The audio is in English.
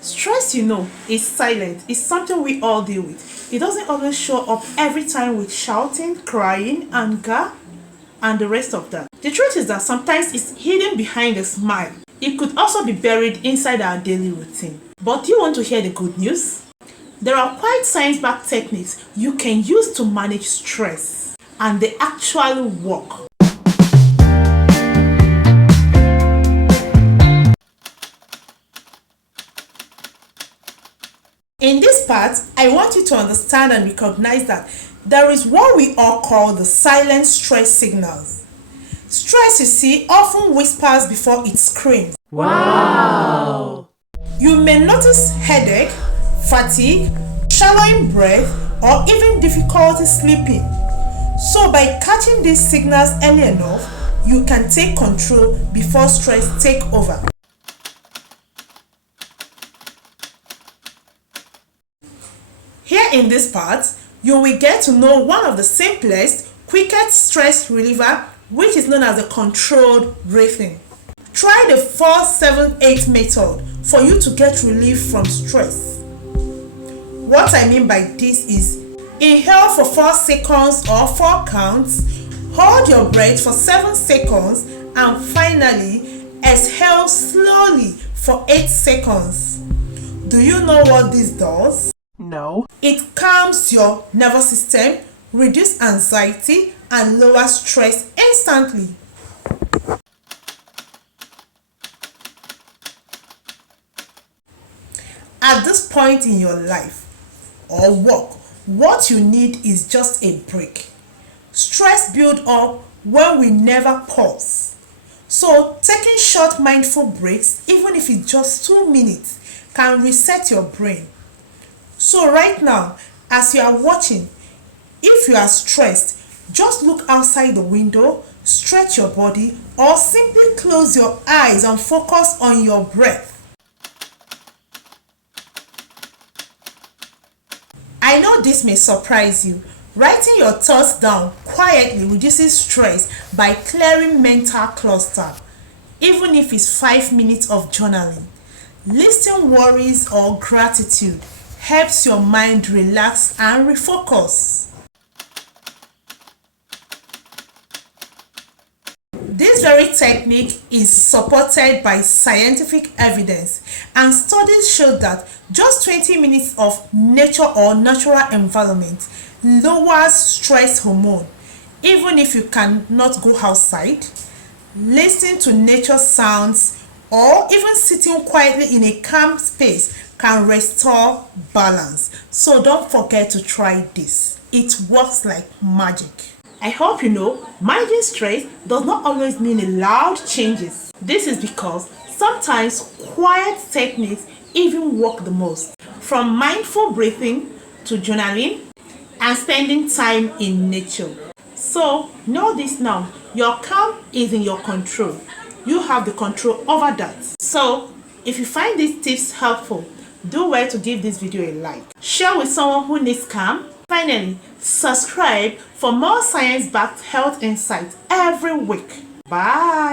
Stress, is silent. It's something we all deal with. It doesn't always show up every time with shouting, crying, anger, and the rest of that. The truth is that sometimes it's hidden behind a smile. It could also be buried inside our daily routine. But do you want to hear the good news? There are quite science-backed techniques you can use to manage stress, and they actually work. In this part, I want you to understand and recognize that there is what we all call the silent stress signals. Stress, you see, often whispers before it screams. Wow! You may notice headache, fatigue, shallowing breath, or even difficulty sleeping. So by catching these signals early enough, you can take control before stress takes over. Here in this part, you will get to know one of the simplest, quickest stress reliever, which is known as the controlled breathing. Try the 4-7-8 method for you to get relief from stress. What I mean by this is inhale for 4 seconds or 4 counts, hold your breath for 7 seconds, and finally exhale slowly for 8 seconds. Do you know what this does? No. It calms your nervous system, reduces anxiety, and lowers stress instantly. At this point in your life or work, what you need is just a break. Stress builds up when we never pause. So taking short mindful breaks, even if it's just 2 minutes, can reset your brain. So right now, as you are watching, if you are stressed, just look outside the window, stretch your body, or simply close your eyes and focus on your breath. I know this may surprise you. Writing your thoughts down quietly reduces stress by clearing mental cluster, even if it's 5 minutes of journaling. Listing worries or gratitude helps your mind relax and refocus. This very technique is supported by scientific evidence, and studies show that just 20 minutes of nature or natural environment lowers stress hormone. Even if you cannot go outside, listening to nature sounds or even sitting quietly in a calm space can restore balance. So don't forget to try this. It works like magic. I hope you know, managing stress does not always mean loud changes. This is because sometimes quiet techniques even work the most. From mindful breathing to journaling and spending time in nature. So know this now, your calm is in your control. You have the control over that. So if you find these tips helpful, do well to give this video a like. Share with someone who needs calm. Finally, subscribe for more science-backed health insights every week. Bye!